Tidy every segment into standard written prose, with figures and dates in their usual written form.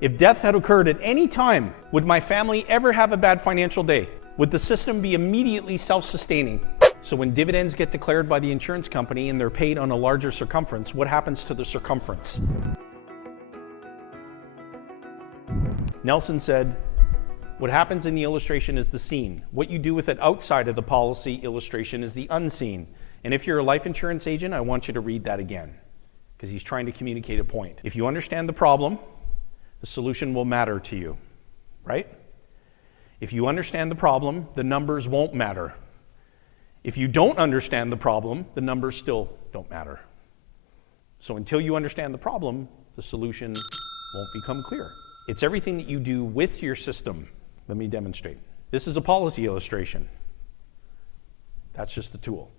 If death had occurred at any time, would my family ever have a bad financial day? Would the system be immediately self-sustaining? So when dividends get declared by the insurance company and they're paid on a larger circumference, what happens to the circumference? Nelson said, what happens in the illustration is the seen. What you do with it outside of the policy illustration is the unseen. And if you're a life insurance agent, I want you to read that again, because he's trying to communicate a point. If you understand the problem, the solution will matter to you, right? If you understand the problem, the numbers won't matter. If you don't understand the problem, the numbers still don't matter. So until you understand the problem, the solution won't become clear. It's everything that you do with your system. Let me demonstrate. This is a policy illustration. That's just the tool.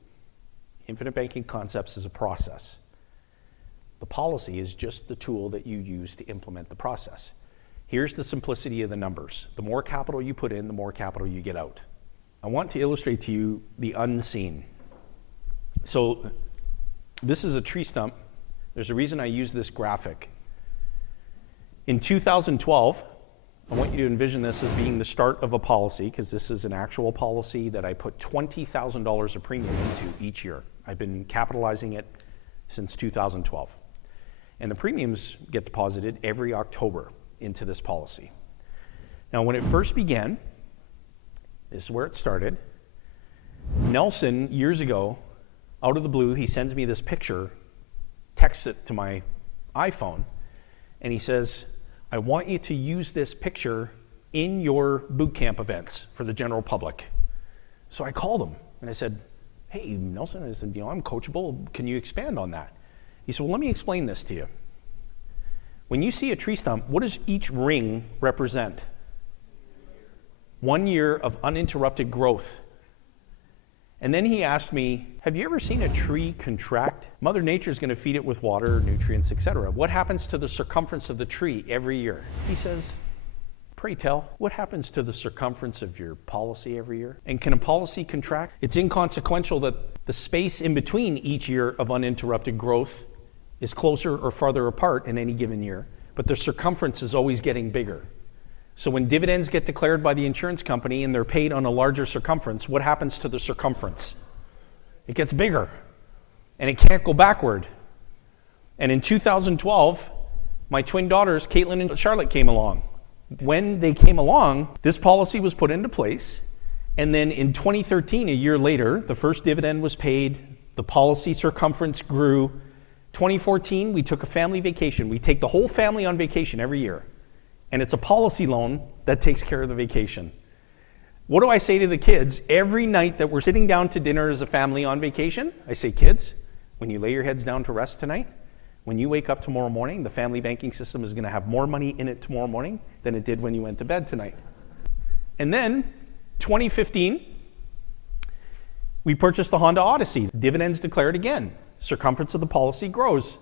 Infinite banking concepts is a process. The policy is just the tool that you use to implement the process. Here's the simplicity of the numbers. The more capital you put in, the more capital you get out. I want to illustrate to you the unseen. So this is a tree stump. There's a reason I use this graphic. In 2012, I want you to envision this as being the start of a policy, because this is an actual policy that I put $20,000 of premium into each year. I've been capitalizing it since 2012. And the premiums get deposited every October into this policy. Now, when it first began, this is where it started. Nelson, years ago, out of the blue, he sends me this picture, texts it to my iPhone, and he says, I want you to use this picture in your boot camp events for the general public. So I called him and I said, hey, Nelson, I said, I'm coachable. Can you expand on that? He said, well, let me explain this to you. When you see a tree stump, what does each ring represent? 1 year of uninterrupted growth. And then he asked me, have you ever seen a tree contract? Mother Nature is going to feed it with water, nutrients, etc. What happens to the circumference of the tree every year? He says, pray tell, what happens to the circumference of your policy every year? And can a policy contract? It's inconsequential that the space in between each year of uninterrupted growth is closer or farther apart in any given year, but the circumference is always getting bigger. So when dividends get declared by the insurance company and they're paid on a larger circumference, what happens to the circumference? It gets bigger, and it can't go backward. And in 2012, my twin daughters, Caitlin and Charlotte, came along. When they came along, this policy was put into place, and then in 2013, a year later, the first dividend was paid, the policy circumference grew. 2014, we took a family vacation. We take the whole family on vacation every year. And it's a policy loan that takes care of the vacation. What do I say to the kids every night that we're sitting down to dinner as a family on vacation? I say, kids, when you lay your heads down to rest tonight, when you wake up tomorrow morning, the family banking system is going to have more money in it tomorrow morning than it did when you went to bed tonight. And then, 2015, we purchased the Honda Odyssey. Dividends declared again. Circumference of the policy grows.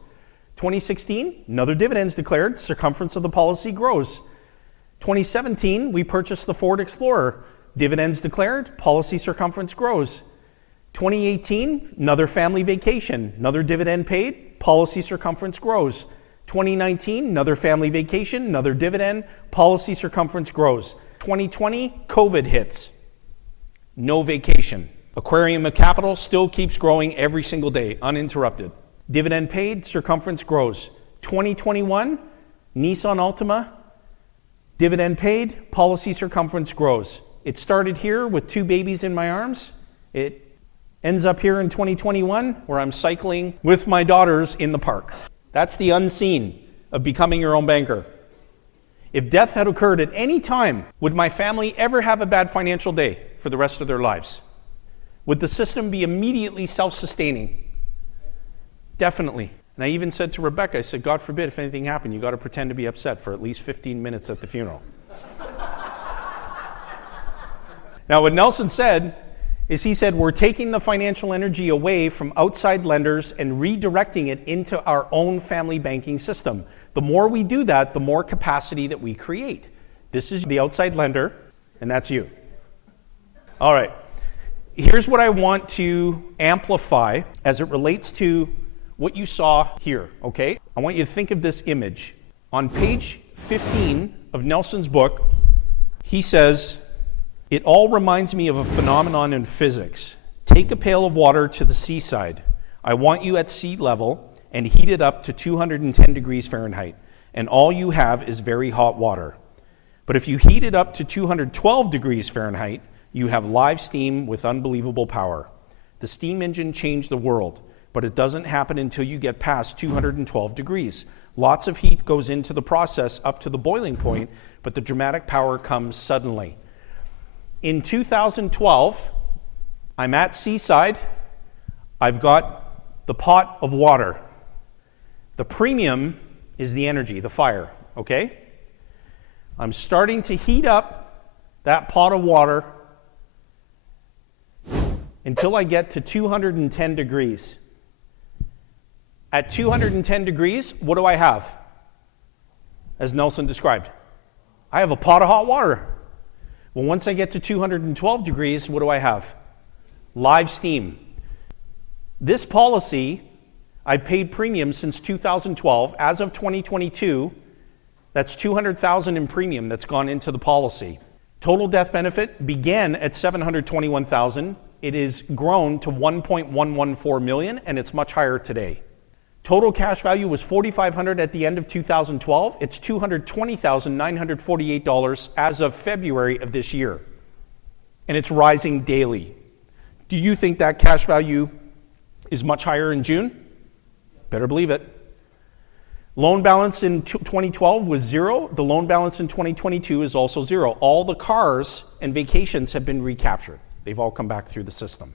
2016, another dividends declared, circumference of the policy grows. 2017, we purchased the Ford Explorer. Dividends declared, policy circumference grows. 2018, another family vacation, another dividend paid, policy circumference grows. 2019, another family vacation, another dividend, policy circumference grows. 2020, COVID hits. No vacation. Aquarium of capital still keeps growing every single day, uninterrupted. Dividend paid, circumference grows. 2021, Nissan Altima, dividend paid, policy circumference grows. It started here with 2 babies in my arms. It ends up here in 2021 where I'm cycling with my daughters in the park. That's the unseen of becoming your own banker. If death had occurred at any time, would my family ever have a bad financial day for the rest of their lives? Would the system be immediately self-sustaining? Definitely. And I even said to Rebecca, I said, God forbid if anything happened, you got to pretend to be upset for at least 15 minutes at the funeral. Now, what Nelson said is he said, we're taking the financial energy away from outside lenders and redirecting it into our own family banking system. The more we do that, the more capacity that we create. This is the outside lender, and that's you. All right. Here's what I want to amplify as it relates to what you saw here, okay? I want you to think of this image. On page 15 of Nelson's book, he says, "It all reminds me of a phenomenon in physics. Take a pail of water to the seaside. I want you at sea level and heat it up to 210 degrees Fahrenheit, and all you have is very hot water. But if you heat it up to 212 degrees Fahrenheit, you have live steam with unbelievable power. The steam engine changed the world, but it doesn't happen until you get past 212 degrees. Lots of heat goes into the process up to the boiling point, but the dramatic power comes suddenly." In 2012, I'm at seaside. I've got the pot of water. The premium is the energy, the fire, okay? I'm starting to heat up that pot of water until I get to 210 degrees. At 210 degrees, what do I have? As Nelson described, I have a pot of hot water. Well, once I get to 212 degrees, what do I have? Live steam. This policy, I've paid premium since 2012. As of 2022, that's $200,000 in premium that's gone into the policy. Total death benefit began at $721,000. It is grown to $1.114 million, and it's much higher today. Total cash value was $4,500 at the end of 2012. It's $220,948 as of February of this year, and it's rising daily. Do you think that cash value is much higher in June? Better believe it. Loan balance in 2012 was zero. The loan balance in 2022 is also zero. All the cars and vacations have been recaptured. They've all come back through the system.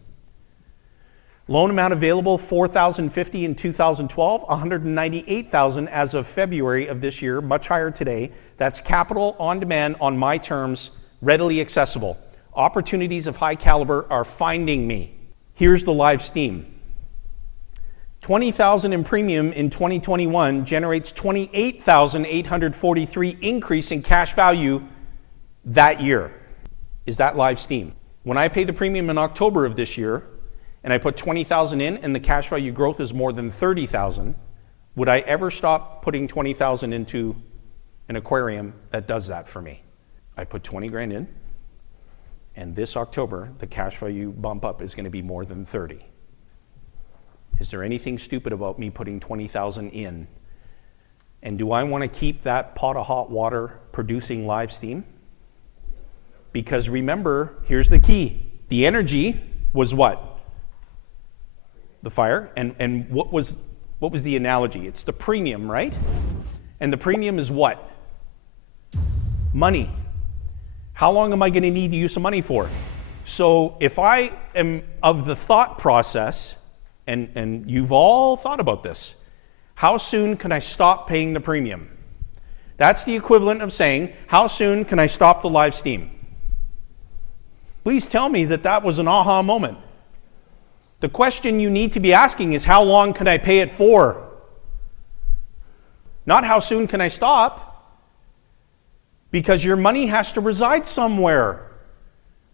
Loan amount available, $4,050 in 2012, $198,000 as of February of this year, much higher today. That's capital on demand, on my terms, readily accessible. Opportunities of high caliber are finding me. Here's the live steam. $20,000 in premium in 2021 generates $28,843 increase in cash value that year. Is that live steam? When I pay the premium in October of this year, and I put $20,000 in, and the cash value growth is more than $30,000, would I ever stop putting $20,000 into an aquarium that does that for me? I put 20 grand in, and this October, the cash value bump up is going to be more than 30. Is there anything stupid about me putting 20,000 in? And do I want to keep that pot of hot water producing live steam? Because remember, here's the key. The energy was what? The fire. And what was the analogy? It's the premium, right? And the premium is what? Money. How long am I going to need to use some money for? So if I am of the thought process, and you've all thought about this, how soon can I stop paying the premium? That's the equivalent of saying, how soon can I stop the live steam? Please tell me that that was an aha moment. The question you need to be asking is, how long can I pay it for? Not how soon can I stop? Because your money has to reside somewhere.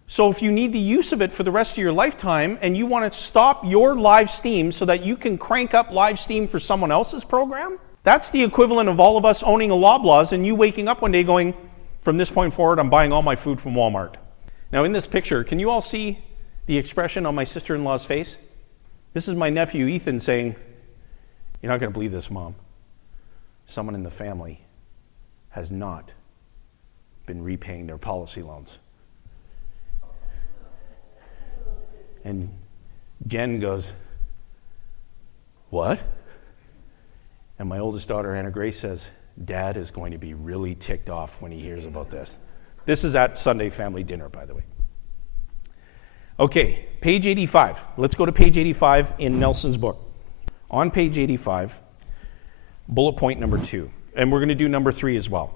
So if you need the use of it for the rest of your lifetime and you want to stop your live steam so that you can crank up live steam for someone else's program, that's the equivalent of all of us owning a Loblaws and you waking up one day going, from this point forward, I'm buying all my food from Walmart. Now in this picture, can you all see the expression on my sister-in-law's face? This is my nephew Ethan saying, "You're not going to believe this, Mom. Someone in the family has not been repaying their policy loans." And Jen goes, "What?" And my oldest daughter, Anna Grace, says, "Dad is going to be really ticked off when he hears about this." This is at Sunday family dinner, by the way. Okay, page 85. Let's go to page 85 in Nelson's book. On page 85, bullet point number 2. And we're going to do number 3 as well.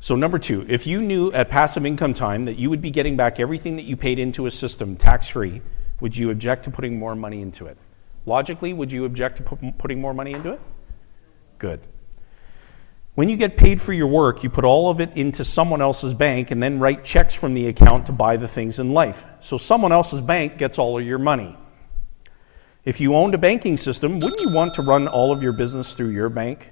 So number 2, if you knew at passive income time that you would be getting back everything that you paid into a system tax-free, would you object to putting more money into it? Logically, would you object to putting more money into it? Good. When you get paid for your work, you put all of it into someone else's bank and then write checks from the account to buy the things in life. So someone else's bank gets all of your money. If you owned a banking system, wouldn't you want to run all of your business through your bank?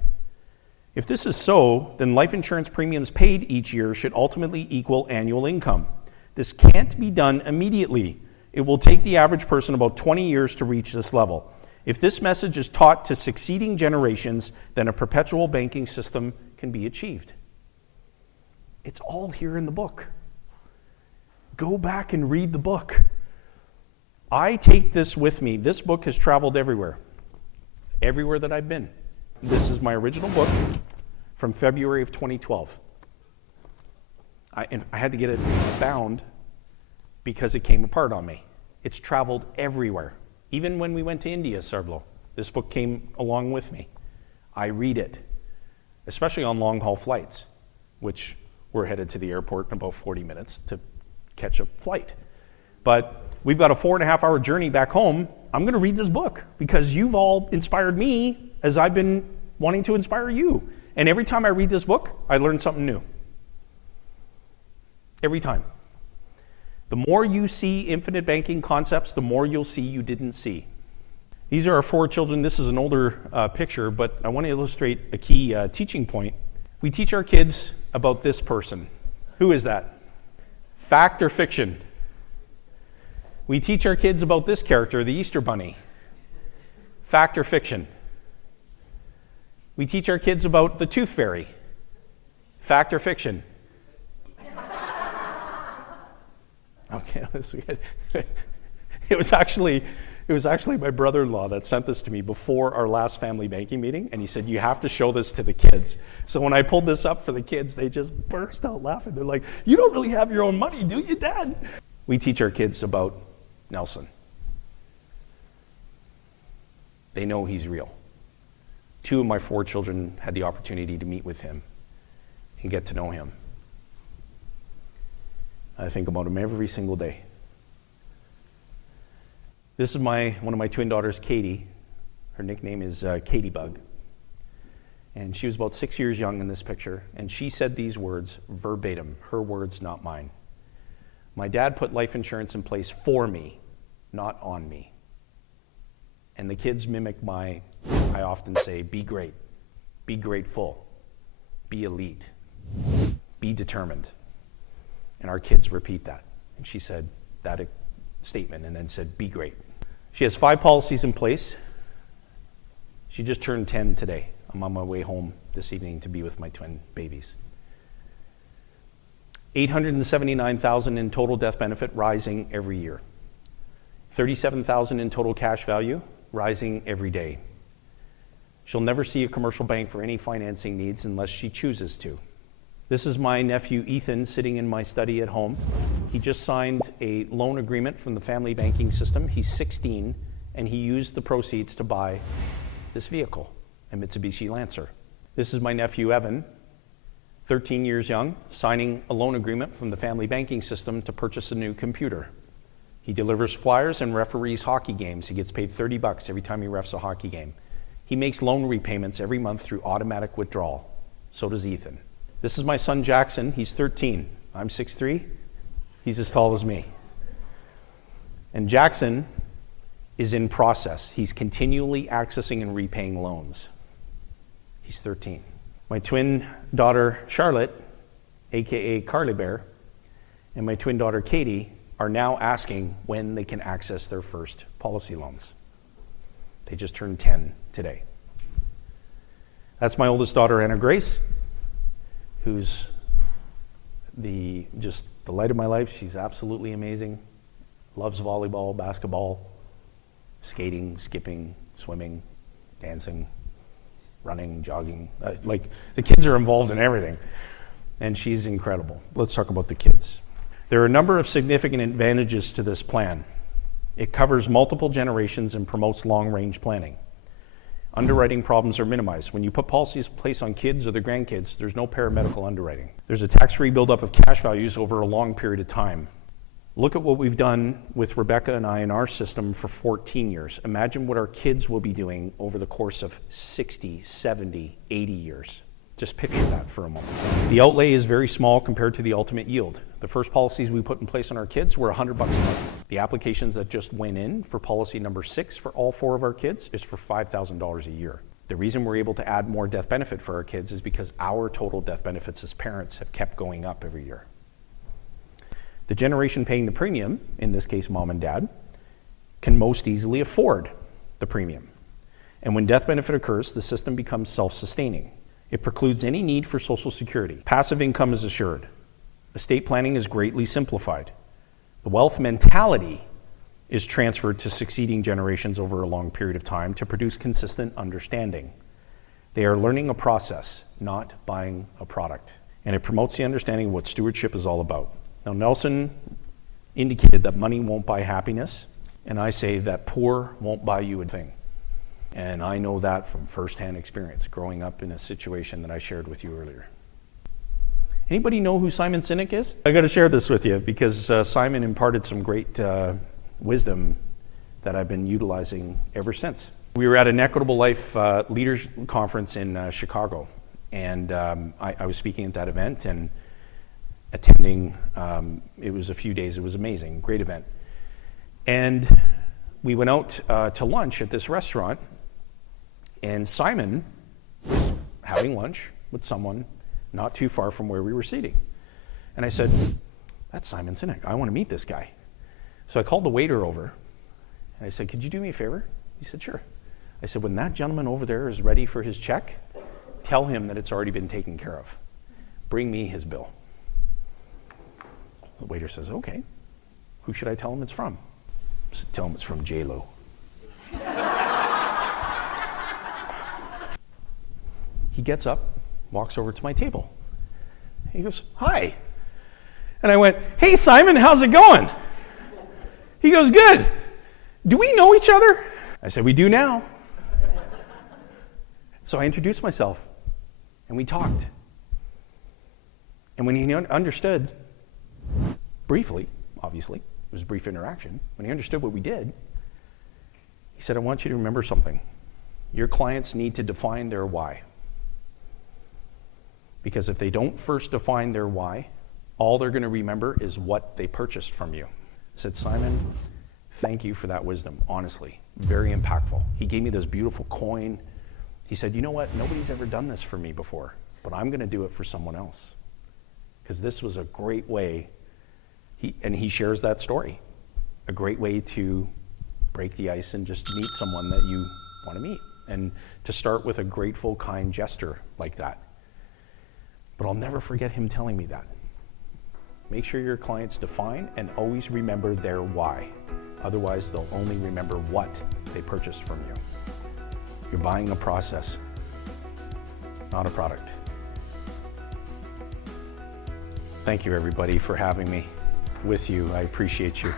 If this is so, then life insurance premiums paid each year should ultimately equal annual income. This can't be done immediately. It will take the average person about 20 years to reach this level. If this message is taught to succeeding generations, then a perpetual banking system can be achieved. It's all here in the book. Go back and read the book. I take this with me. This book has traveled everywhere that I've been. This is my original book from February of 2012. I had to get it bound because it came apart on me. It's traveled everywhere. Even when we went to India, Sarblo, this book came along with me. I read it, especially on long-haul flights, which we're headed to the airport in about 40 minutes to catch a flight. But we've got a 4.5-hour journey back home. I'm going to read this book because you've all inspired me as I've been wanting to inspire you. And every time I read this book, I learn something new. Every time. The more you see infinite banking concepts, the more you'll see you didn't see. These are our 4 children. This is an older picture, but I want to illustrate a key teaching point. We teach our kids about this person. Who is that? Fact or fiction? We teach our kids about this character, the Easter Bunny. Fact or fiction? We teach our kids about the Tooth Fairy. Fact or fiction? Okay, it was actually my brother-in-law that sent this to me before our last family banking meeting, and he said, you have to show this to the kids. So when I pulled this up for the kids, they just burst out laughing. They're like, you don't really have your own money, do you, Dad? We teach our kids about Nelson. They know he's real. 2 of my 4 children had the opportunity to meet with him and get to know him. I think about him every single day. This is one of my twin daughters, Katie. Her nickname is Katie Bug. And she was about 6 years young in this picture, and she said these words verbatim, her words, not mine. My dad put life insurance in place for me, not on me. And the kids mimic I often say, be great, be grateful, be elite, be determined. And our kids repeat that. And she said that statement and then said, be great. She has 5 policies in place. She just turned 10 today. I'm on my way home this evening to be with my twin babies. $879,000 in total death benefit, rising every year. $37,000 in total cash value, rising every day. She'll never see a commercial bank for any financing needs unless she chooses to. This is my nephew Ethan sitting in my study at home. He just signed a loan agreement from the family banking system. He's 16, and he used the proceeds to buy this vehicle, a Mitsubishi Lancer. This is my nephew Evan, 13 years young, signing a loan agreement from the family banking system to purchase a new computer. He delivers flyers and referees hockey games. He gets paid $30 every time he refs a hockey game. He makes loan repayments every month through automatic withdrawal. So does Ethan. This is my son Jackson. He's 13. I'm 6'3". He's as tall as me. And Jackson is in process. He's continually accessing and repaying loans. He's 13. My twin daughter Charlotte, aka Carly Bear, and my twin daughter Katie are now asking when they can access their first policy loans. They just turned 10 today. That's my oldest daughter, Anna Grace, who's the light of my life. She's absolutely amazing. Loves volleyball, basketball, skating, skipping, swimming, dancing, running, jogging. The kids are involved in everything, and she's incredible. Let's talk about the kids. There are a number of significant advantages to this plan. It covers multiple generations and promotes long-range planning. Underwriting problems are minimized. When you put policies in place on kids or their grandkids, there's no paramedical underwriting. There's a tax-free buildup of cash values over a long period of time. Look at what we've done with Rebecca and I in our system for 14 years. Imagine what our kids will be doing over the course of 60, 70, 80 years. Just picture that for a moment. The outlay is very small compared to the ultimate yield. The first policies we put in place on our kids were $100 a month. The applications that just went in for policy number 6 for all 4 of our kids is for $5,000 a year. The reason we're able to add more death benefit for our kids is because our total death benefits as parents have kept going up every year. The generation paying the premium, in this case mom and dad, can most easily afford the premium. And when death benefit occurs, the system becomes self-sustaining. It precludes any need for Social Security. Passive income is assured. Estate planning is greatly simplified. The wealth mentality is transferred to succeeding generations over a long period of time to produce consistent understanding. They are learning a process, not buying a product. And it promotes the understanding of what stewardship is all about. Now, Nelson indicated that money won't buy happiness, and I say that poor won't buy you a thing. And I know that from firsthand experience, growing up in a situation that I shared with you earlier. Anybody know who Simon Sinek is? I got to share this with you because Simon imparted some great wisdom that I've been utilizing ever since. We were at an Equitable Life Leaders Conference in Chicago, and I was speaking at that event and attending. It was a few days. It was amazing, great event. And we went out to lunch at this restaurant, and Simon was having lunch with someone not too far from where we were seating. And I said, that's Simon Sinek. I want to meet this guy. So I called the waiter over, and I said, could you do me a favor? He said, sure. I said, when that gentleman over there is ready for his check, tell him that it's already been taken care of. Bring me his bill. The waiter says, okay. Who should I tell him it's from? Tell him it's from Jayson Lowe. He gets up, walks over to my table. He goes, hi. And I went, hey, Simon, how's it going? He goes, good. Do we know each other? I said, we do now. So I introduced myself, and we talked. And when he understood, briefly, obviously, it was a brief interaction, when he understood what we did, he said, I want you to remember something. Your clients need to define their why. Because if they don't first define their why, all they're going to remember is what they purchased from you. I said, Simon, thank you for that wisdom, honestly. Very impactful. He gave me this beautiful coin. He said, you know what? Nobody's ever done this for me before, but I'm going to do it for someone else. Because this was a great way, he shares that story, a great way to break the ice and just meet someone that you want to meet. And to start with a grateful, kind gesture like that. But I'll never forget him telling me that. Make sure your clients define and always remember their why. Otherwise, they'll only remember what they purchased from you. You're buying a process, not a product. Thank you, everybody, for having me with you. I appreciate you.